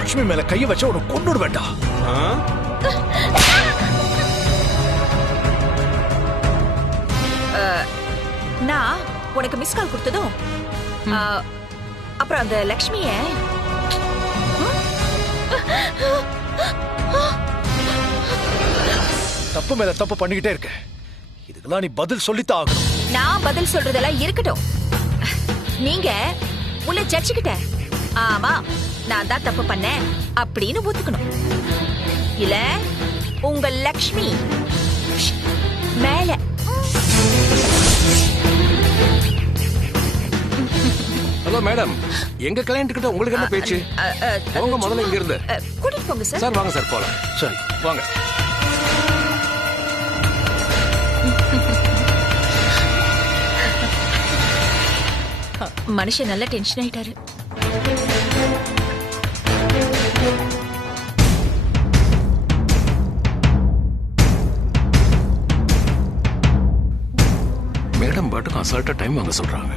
லட்சுமி மேல கைய வச்சா உனக்கு கொண்டு வேண்டாம். நான் உனக்கு மிஸ் கால் கொடுத்ததும் அப்புறம் அந்த லக்ஷ்மிய தப்பு மேல தப்பு பண்ணிக்கிட்டே இருக்க. இதுக்கெல்லாம் நீ பதில் சொல்லித்தான் ஆகணும். நான் பதில் சொல்றதெல்லாம் இருக்கட்டும். நீங்க உள்ள ஜட்ஜுக்கிட்ட ஆமா நான் தான் தப்பு பண்ணேன் அப்படின்னு ஒத்துக்கணும். இல்ல உங்க லக்ஷ்மி மேல ஹலோ மேடம், எங்க கிளையண்ட் கிட்ட உங்களுக்கு என்ன பேச்சு? போங்க முதல்ல இங்க இருந்து. கூட்டிட்டு போங்க சார். சார் வாங்க சார் போலாம். சரி வாங்க. மனுஷன் நல்ல டென்ஷன் ஆயிட்டாரு. மேடம் பாட்டுக்கு அசால்ட்டா டைம் வாங்க சொல்றாங்க.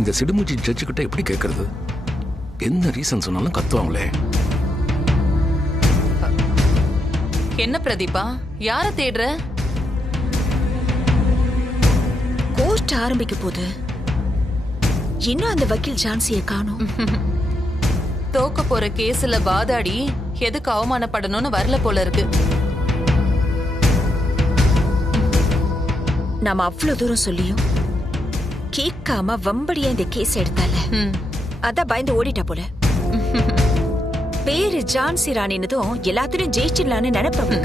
இந்த சிடுமூச்சி ஜட்ஜு கிட்ட எப்படி கேட்கறது? என்ன ரீசன் சொன்னாலும் கத்துவாங்களே. என்ன பிரதீபா, யார தேடுற? கோர்ட் ஆரம்பிக்க போது இன்னும் அந்த வக்கீல் ஜான்சியை காணோம். தோக்க போற கேஸ்ல வாதாடி எதுக்கு அவமானப்படணும்னு வரல போல இருக்கு. நாம அவ்வளவு தூரம் சொல்லியும் கேட்காம வம்படியா இந்த கேஸ் எடுத்தால அதான் பயந்து ஓடிட்டா போல. பேரு ஜான்சி ராணினதும் எல்லாத்திலும் ஜெயிச்சிடலான்னு நினைப்பாங்க.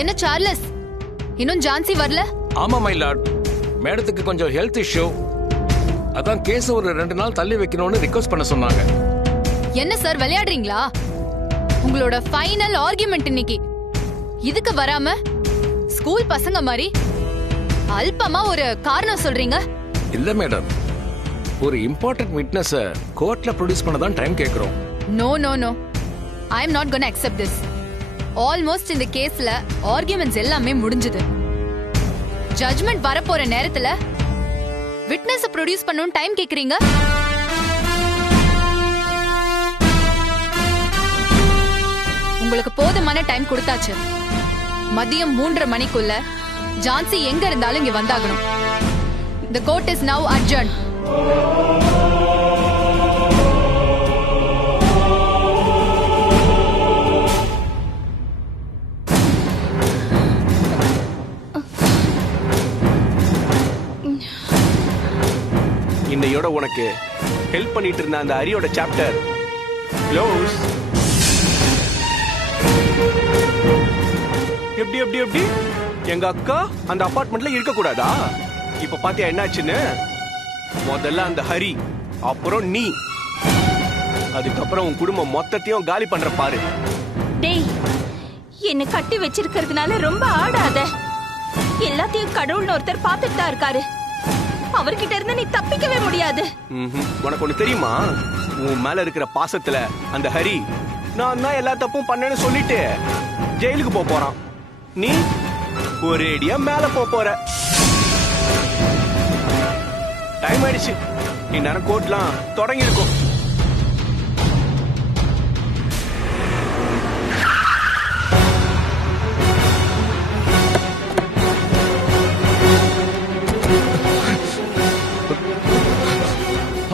என்ன சார்லஸ், இன்னும் ஜான்சி வரல? ஆமா மை லார்ட், மேடத்துக்கு கொஞ்சம் ஹெல்த் இஷ்யூ, அதான் கேஸ் ஒரு 2 நாள் தள்ளி வைக்கணும்னு ரிக்வெஸ்ட் பண்ண சொன்னாங்க. என்ன சார் விளையாடுறீங்களா? உங்களோட ஃபைனல் ஆர்குமெண்ட் இன்னைக்கு. இதுக்கு வராம ஸ்கூல் பசங்க மாதிரி அல்பமா ஒரு காரணம் சொல்றீங்க. இல்ல மேடம், ஒரு இம்பார்ட்டன்ட் விட்னஸ் கோர்ட்ல ப்ரொடியூஸ் பண்ண தான் டைம் கேக்குறோம். No no no, I am not gonna accept this. Almost இந்த கேஸ்ல ஆர்குமெண்ட்ஸ் எல்லாமே முடிஞ்சது. ஜட்ஜ்மெண்ட் வரப்போற நேரத்துல விட்னஸ் ப்ரொடியூஸ் பண்ணனும் டைம் கேக்குறீங்க. உங்களுக்கு போதுமான டைம் கொடுத்தாச்சு. மதியம் 3:30 மணிக்குள்ள ஜான்சி எங்க இருந்தாலும் இங்க வந்தாகணும். The court is now adjourned. இன்னையோட உனக்கு ஹெல்ப் பண்ணிட்டு இருந்த அந்த அரியோட சாப்டர் க்ளோஸ். எப்படி எப்படி எப்படி எங்க அக்கா அந்த அபார்ட்மெண்ட்ல இருக்க கூடாதா? இப்ப பாத்தியா என்னாச்சுன்னு? முதல்ல அந்த ஹரி, அப்புறம் நீ, அதுக்கப்புறம் உன் குடும்பம் மொத்தத்தையும் காலி பண்ற பாரு. டேய், என்ன கட்டி வச்சிருக்கிறதுனால ரொம்ப ஆடாத. எல்லாத்தையும் கடவுள்னு ஒருத்தர் பார்த்துட்டு தான் இருக்காரு. அவர்கிட்ட இருந்து நீ தப்பிக்கவே முடியாது. உனக்கு ஒண்ணு தெரியுமா? உன் மேல இருக்கிற பாசத்துல அந்த ஹரி நான் தான் எல்லா தப்பும் பண்ணேன்னு சொல்லிட்டு ஜெயிலுக்கு போறான். நீ ஒரேடியா மேல போற. டைம் ஆயிடுச்சு. இந்நேரம் கோர்ட்லாம் தொடங்கி இருக்கும்.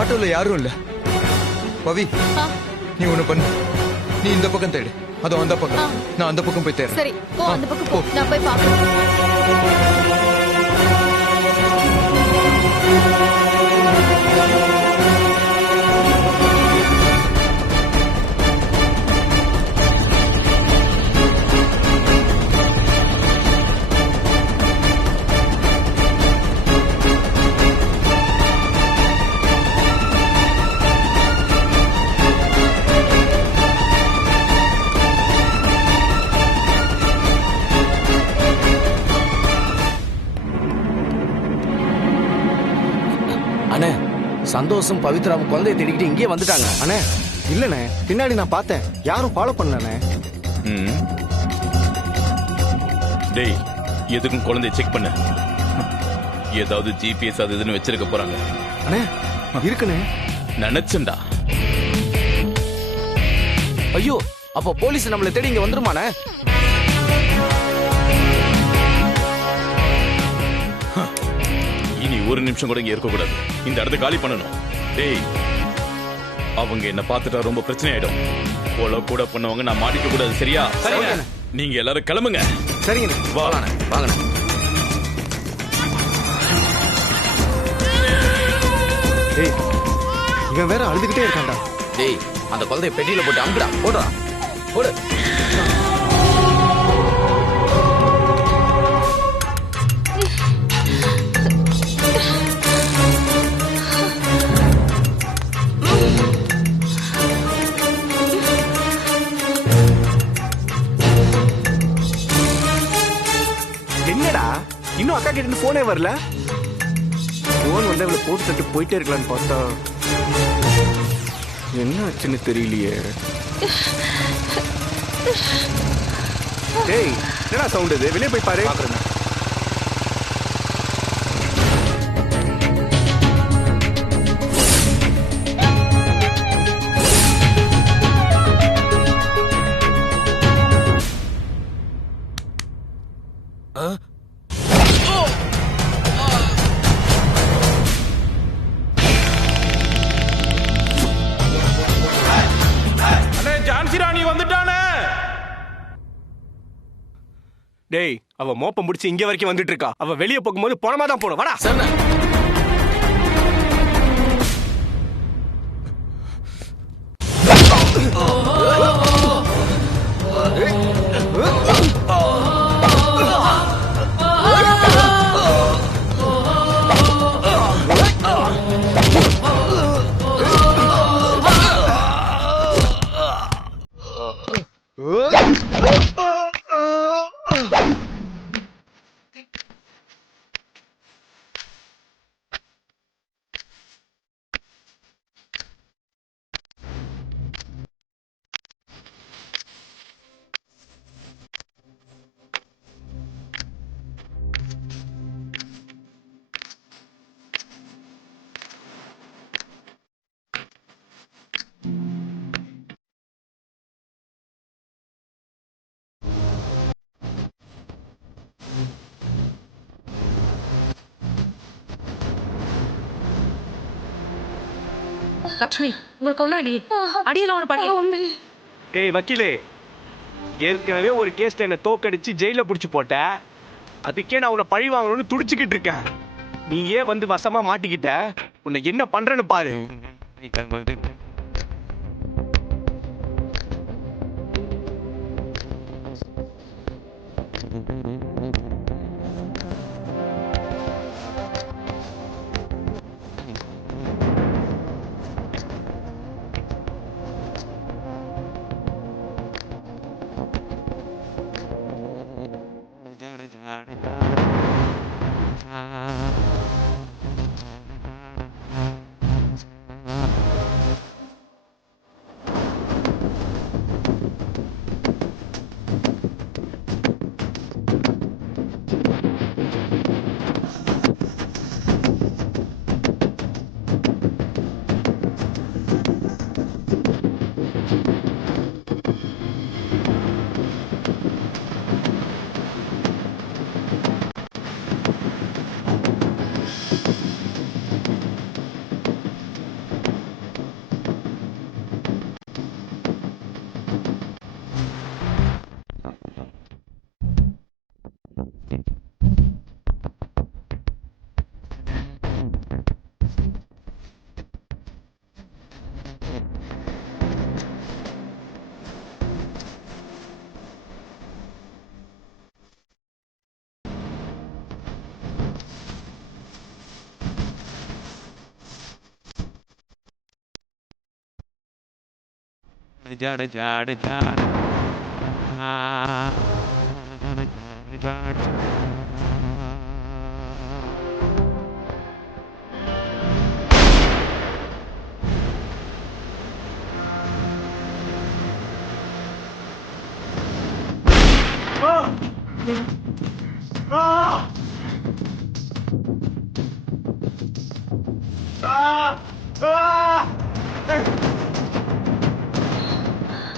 ஆட்டோல யாரும் இல்ல. பவி, நீ ஒண்ணு பண்ணு. நீ இந்த பக்கம் தேடு, அதோ அந்த பக்கம். நான் அந்த பக்கம் போய் தேடுறேன். சரி, போ அந்த பக்கம் போ. நான் போய் பார்க்கறேன். அண்ணே, சந்தோஷம் பவித்ராவும் குழந்தைய தேடிக்கிட்டு இங்கே வந்துட்டாங்க. அண்ணே இல்லண்ணே, பின்னாடி நான் பார்த்தேன், யாரும் ஃபாலோ பண்ணலண்ணே. டேய், எதுக்கும் குழந்தைய செக் பண்ணு. ஏதாவது ஜிபிஎஸ் அது இதுன்னு வச்சிருக்க போறாங்க. அண்ணே இருக்குண்ணே. நினைச்சண்டா. ஐயோ, அப்போ போலீஸ் நம்மளை தேடி இங்க வந்துருமாண்ணே? இனி ஒரு நிமிஷம் கூட இங்க இருக்கக்கூடாது. இந்த இடத்த காலி பண்ணணும். டேய், அவங்க என்ன பார்த்துட்டா ரொம்ப பிரச்சனை ஆயிடும். கொலை கூட பண்ணவங்க நான் மாட்டிக்க கூடாது. சரியா? நீங்க எல்லாரும் கிளம்புங்க. சரிங்கண்ணே. வாங்கண்ணே, வாங்கண்ணே. டேய், இவன் வேற அழுதுகிட்டே இருக்கான்டா. டேய், அந்த குழந்தைய பெட்டியில போட்டு அமுக்குடா. போடுறா, போடு. என்னடா இன்னும் அக்கா கிட்ட இருந்து போனே வரல? போன் வந்து அவளை போட்டு தட்டு போயிட்டே இருக்கலான்னு பார்த்தா என்ன ஆச்சுன்னு தெரியலையே. டேய், என்னடா சவுண்ட் இது? வெளியே போய் பாரு. டேய், அவ மோப்பம் முடிச்சு இங்க வரைக்கும் வந்துட்டு இருக்கா. அவ வெளியே போகும்போது பணமா தான் போடும். வாடா. லட்சுமி, உங்களுக்கு ஒன்றும் அடி அடியெல்லாம் ஒன்று பண்ணி. ஏய் வக்கீலே, ஏற்கனவே ஒரு கேஸ்ல என்ன தோக்கடிச்சு ஜெயில புடிச்சு போட்ட. அதுக்கே நான் உன்னை பழி வாங்கணும்னு துடிச்சுக்கிட்டு இருக்கேன். நீ ஏன் வந்து வசமா மாட்டிக்கிட்ட? உன்னை என்ன பண்றேன்னு பாரு.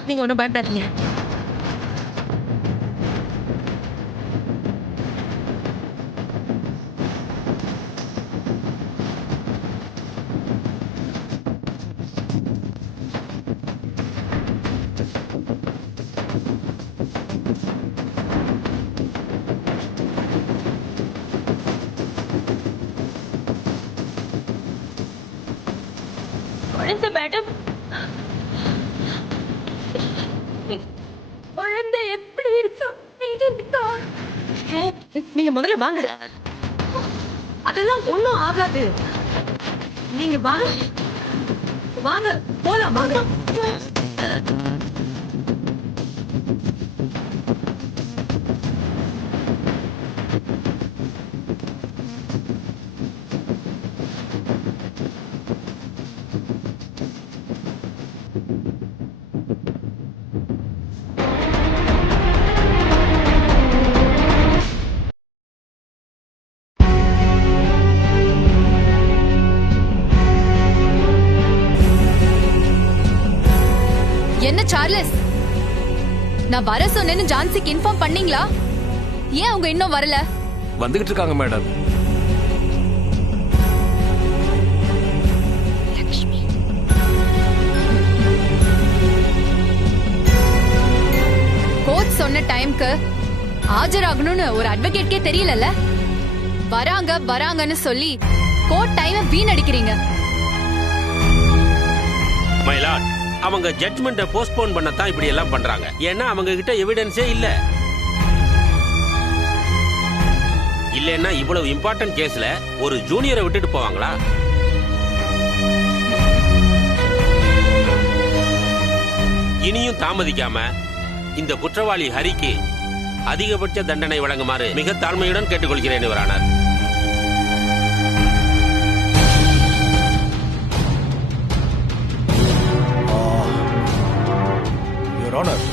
நீங்க ஒன்றும் பயப்படாதீங்க. குழந்தை மேடம், குழந்தை எப்படி இருக்கா? நீங்க முதல்ல வாங்க. அதெல்லாம் ஒண்ணும் ஆகாது. நீங்க வாங்க வாங்க, போலாம் வாங்க. என்ன சார்லஸ், நான் வர சொன்னேன்னு ஜான்சிக்கு இன்ஃபார்ம் பண்ணீங்களா? ஏன் அவங்க இன்னும் வரல? வந்துகிட்டு இருக்காங்க மேடம். கோர்ட் சொன்ன டைம்க்கு ஆஜராகணும்னு ஒரு அட்வொகேட்கே தெரியலல்ல. வராங்கன்னு சொல்லி கோர்ட் டைமை வீணடிக்கிறீங்க. மை லார்ட், அவங்க ஜட்ஜ்மெண்ட்டை போஸ்ட்போன் பண்ணத்தான் இப்படி எல்லாம் பண்றாங்க. ஏன்னா அவங்க கிட்ட எவிடன்ஸே இல்ல. இல்லைன்னா இவ்வளவு இம்பார்ட்டன்ட் கேஸ்ல ஒரு ஜூனியரை விட்டுட்டு போவாங்களா? இனியும் தாமதிக்காம இந்த குற்றவாளி ஹரிக்கு அதிகபட்ச தண்டனை வழங்குமாறு மிக தாழ்மையுடன் கேட்டுக்கொள்கிறேன் யுவர் ஆனர். யுவர் ஆனர்,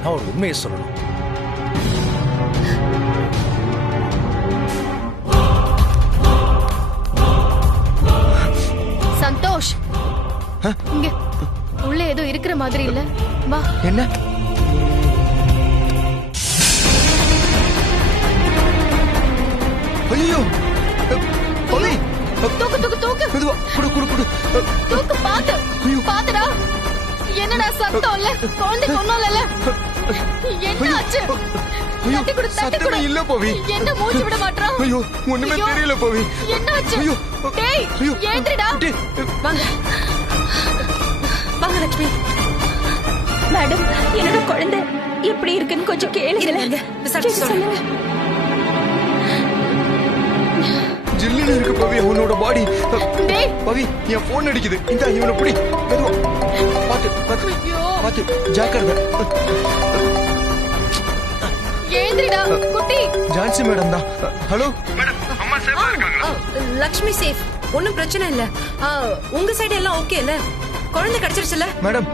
நான் ஒரு உண்மையை சொல்லணும். சந்தோஷ், இங்க உள்ள ஏதோ இருக்கிற மாதிரி இல்ல. வா. என்ன? ஐயோ, பவி, தூக்கு தூக்கு தூக்கு. மெதுவா, குடு குடு குடு. தூக்கு, பாத்து பாத்துடா. என்னடா சத்தம் இல்ல? குழந்தை கொன்னோம்ல. என்ன ஆச்சு? ஐயோ, தட்டி குடு, தட்டி சத்தமே குடு. இல்ல பவி. என்ன மூச்சு விட மாட்டறான்? ஐயோ, ஒண்ணுமே ஐயோ, தெரியல பவி. என்ன ஆச்சு? ஐயோ, டேய், ஐயோ, ஏந்திரடா. வாங்க வாங்க லட்சுமி. மேடம், என்னோட குழந்தை எப்படி இருக்குன்னு கொஞ்சம் கேளுங்க. சொல்லுங்க. ஜில்லுன்னு இருக்கு பவி அவனோட பாடி. பவி, என் போன் அடிக்குது. இந்த இவனை பிடி. மெதுவா, பாத்து பாத்து பாத்து, ஜாக்கிரதை. ஏந்திரடா குட்டி. ஜான்சி மேடம் தான். ஹலோ மேடம், அம்மா சேஃபா இருக்காங்களா? லட்சுமி சேஃப், ஒன்னும் பிரச்சனை இல்ல. உங்க சைடு எல்லாம் ஓகே இல்ல? குழந்தை கிடைச்சிருச்சுல? மேடம்,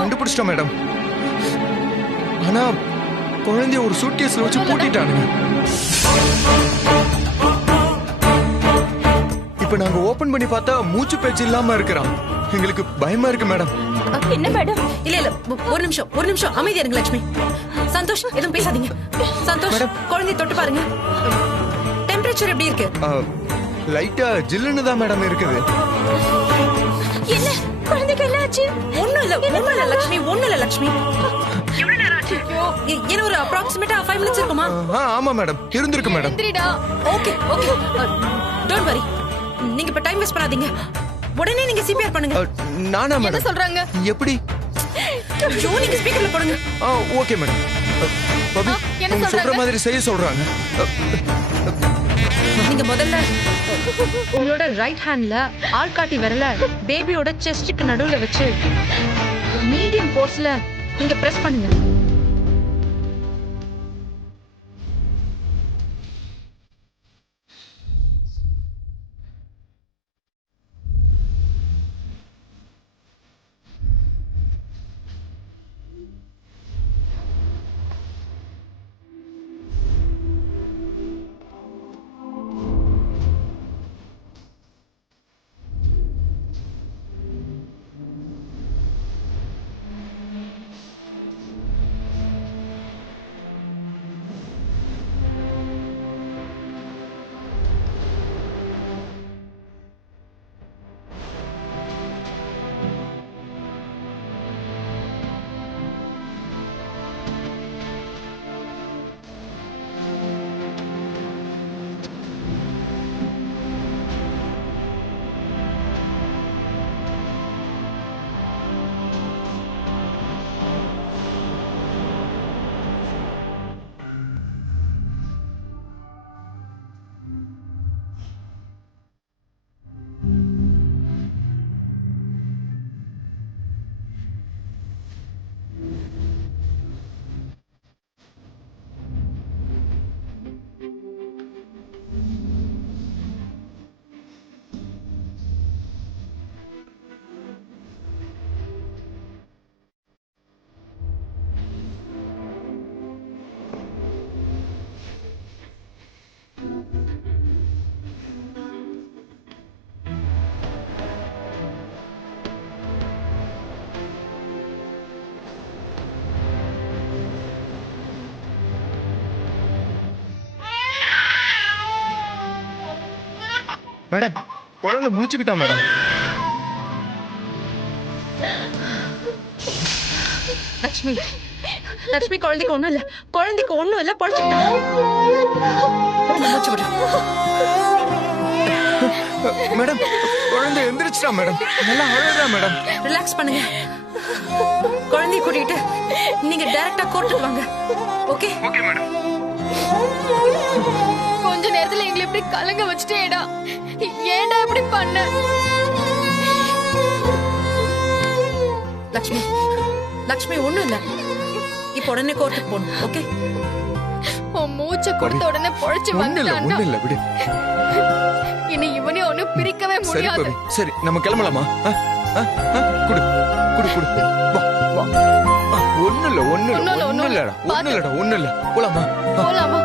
கண்டுபிடிச்சிட்டோம் மேடம். ஆனா குழந்தைய ஒரு சூட்கேஸ்ல வச்சு பூட்டிட்டானுங்க. இப்ப நாங்க ஓபன் பண்ணி பார்த்தா மூச்சு பேச்சு இல்லாம இருக்கிறான். எங்களுக்கு பயமா இருக்கு மேடம். என்ன மேடம்? இல்ல இல்ல, ஒரு நிமிஷம் அமைதியா இருங்க லட்சுமி. சந்தோஷ், எதுவும் பேசாதீங்க. சந்தோஷ், குழந்தைய தொட்டு பாருங்க. டெம்பரேச்சர் எப்படி இருக்கு? லைட்டா ஜில்லுன்னு தான் மேடம் இருக்குது. என்ன குழந்தைக்கு என்ன ஆச்சு? ஒண்ணும் இல்ல லட்சுமி, ஒண்ணும் இல்ல லட்சுமி. எவ்வளவு நேரம் ஆச்சு? என்ன ஒரு அப்ராக்சிமேட்டா 5 minutes இருக்குமா? ஆமா மேடம், இருந்திருக்கு மேடம். ஏந்திரடா. Okay okay, don't worry. நீங்க இப்ப டைம் வேஸ்ட் பண்ணாதீங்க. உடனே நீங்க சிபிஆர் பண்ணுங்க. நானா மேடம்? என்ன சொல்றாங்க? எப்படி? ஜோ, நீங்க ஸ்பீக்கர்ல போடுங்க. Okay madam. பவி, என்ன சொல்ற மாதிரி செய்ய சொல்றாங்க. நீங்க முதல்ல உங்களோட ரைட் ஹேண்ட்ல ஆள்காட்டி விரல பேபியோட செஸ்டுக்கு நடுவுல வச்சு மீடியம் ஃபோர்ஸ்ல நீங்க பிரஸ் பண்ணுங்க. மேடம் குழந்தை முடிச்சுக்கிட்டா மேடம். லட்சுமி லட்சுமி குழந்தைக்கு ஒண்ணும் இல்ல, குழந்தைக்கு ஒண்ணும் இல்ல, பொழைச்சுக்கிட்டா. மேடம் குழந்தை எந்திரிச்சிட்டா மேடம். நல்லா அழகா மேடம். ரிலாக்ஸ் பண்ணுங்க. குழந்தைய கூட்டிட்டு நீங்க டைரக்டா கோர்ட்டுக்கு வாங்க. Okay okay madam. கொஞ்ச நேரத்துல எங்களை இப்படி கலங்க வச்சுட்டேடா. ஏன்டா இப்படி பண்ண? லட்சுமி லட்சுமி ஒண்ணும் இல்ல, இப்ப உடனே கோர்ட்டுக்கு போகணும். ஓகே உன் மூச்சை கொடுத்த உடனே பொழைச்சு வந்துட்டான்டா. ஒண்ணும் இல்ல விடு. இனி இவனே ஒண்ணு பிரிக்கவே சரி முடியாது. பவி சரி நம்ம கிளம்பலாமா? குடு குடு குடு வா வா. ஒண்ணும் இல்ல போலாமா? போலாமா?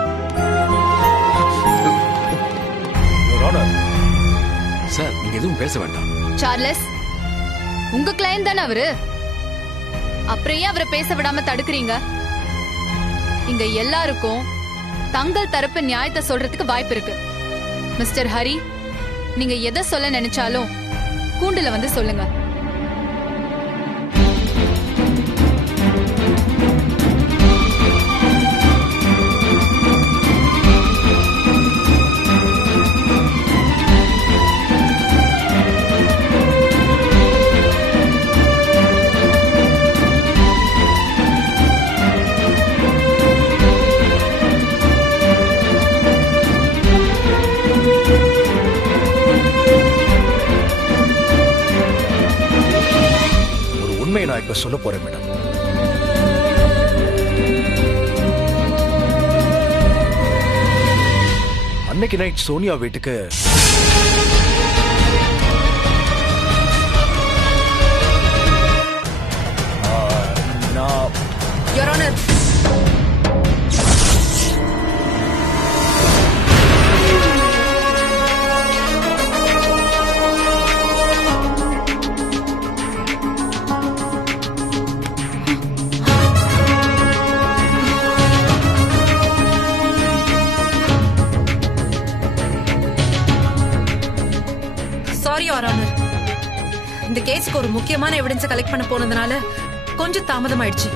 சார் நீங்க எதுவும் பேச வேண்டாம். சார்லஸ், உங்க கிளையண்ட் தானே அவரு, அப்புறம் ஏன் அவரை பேச விடாம தடுக்கிறீங்க? இங்க எல்லாருக்கும் தங்கள் தரப்பு நியாயத்தை சொல்றதுக்கு வாய்ப்பு இருக்கு. மிஸ்டர் ஹரி, நீங்க எதை சொல்ல நினைச்சாலும் கூண்டுல வந்து சொல்லுங்க. நான் இப்ப சொல்ல போறேன் மேடம். அன்னைக்கு நைட் சோனியா வீட்டுக்கு நான் யுவர் ஆனர், இந்த கேஸ்க்கு ஒரு முக்கியமான எவிடன்ஸ் கலெக்ட் பண்ண போனதுனால கொஞ்சம் தாமதம் ஆயிடுச்சு.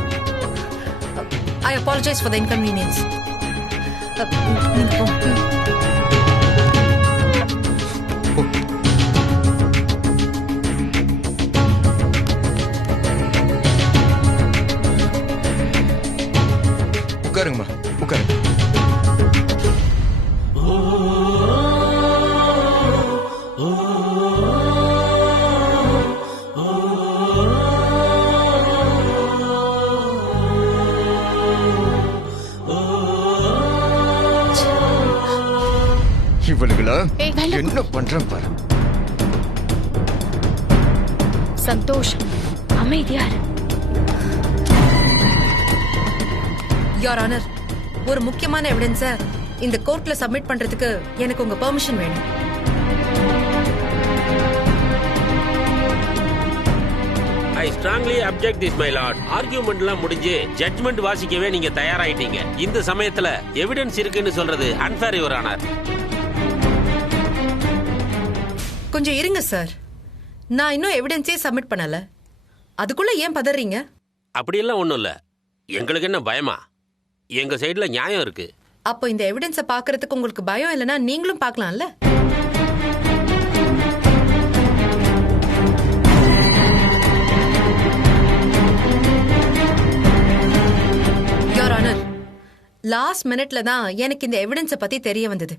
ஐ அப்பாலஜைஸ் ஃபார் தி இன்கன்வீனியன்ஸ். உட்காருங்கம்மா உட்காருங்க. இவளுகளா என்ன பண்றேன் பாரு. சந்தோஷ், அமைதியா இரு. யுவர் ஆனர், ஒரு முக்கியமான எவிடன்ஸை இந்த கோர்ட்ல சப்மிட் பண்றதுக்கு எனக்கு உங்க பெர்மிஷன் வேணும். I strongly object this, my lord. ஆர்கியூமெண்ட்லாம் முடிஞ்சு ஜட்ஜ்மெண்ட் வாசிக்கவே நீங்க தயாராயிட்டீங்க. இந்த சமயத்துல எவிடன்ஸ் இருக்குன்னு சொல்றது அன்ஃபேர், யுவர் ஆனர். கொஞ்சம் இருங்க சார், நான் இன்னும் எவிடன்ஸே சப்மிட் பண்ணல, அதுக்குள்ள ஏன் பதறீங்க? அப்படியெல்லாம் ஒண்ணும் இல்ல. எங்களுக்கு என்ன பயமா? எங்க சைடுல நியாயம் இருக்கு. அப்போ இந்த எவிடன்ஸை பாக்குறதுக்கு உங்களுக்கு பயம் இல்லைன்னா நீங்களும் பார்க்கலாம்ல. யுவர் ஆனர், லாஸ்ட் மினிட்ல தான் எனக்கு இந்த எவிடன்ஸை பத்தி தெரிய வந்தது.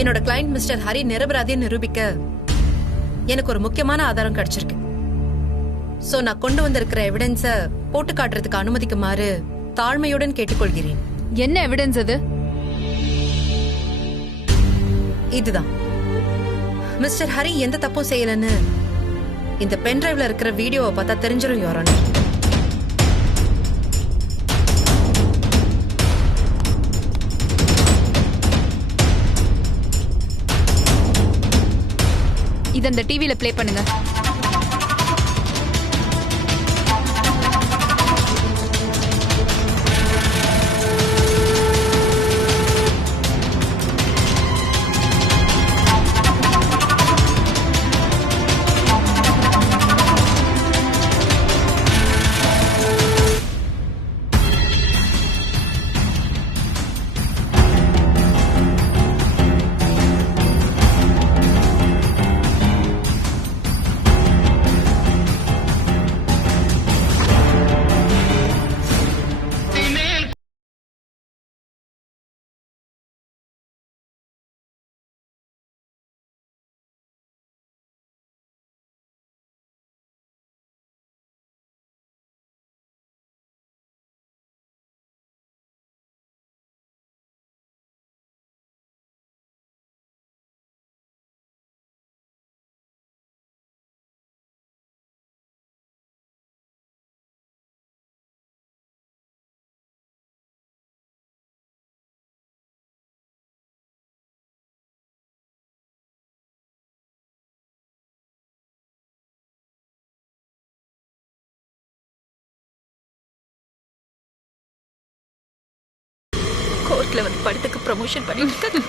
என்னோட கிளையண்ட் மிஸ்டர் ஹரி நிரபராதியை நிரூபிக்க எனக்கு ஒரு முக்கியமான ஆதாரம் கிடைச்சிருக்கு. சோ நான் கொண்டு வந்திருக்கிற எவிடன்ஸை போட்டு காட்டுறதுக்கு அனுமதிக்குமாறு தாழ்மையுடன் கேட்டுக்கொள்கிறேன். என்ன எவிடன்ஸ் அது? இதுதான். மிஸ்டர் ஹரி எந்த தப்பும் செய்யலன்னு இந்த பென் டிரைவ்ல இருக்கிற வீடியோவை பார்த்தா தெரிஞ்சிடும், யுவர் ஆனர். இத அந்த டிவில ப்ளே பண்ணுங்க. வீட்டுல வந்து படத்துக்கு ப்ரமோஷன் பண்ணிட்டு இருக்காங்க.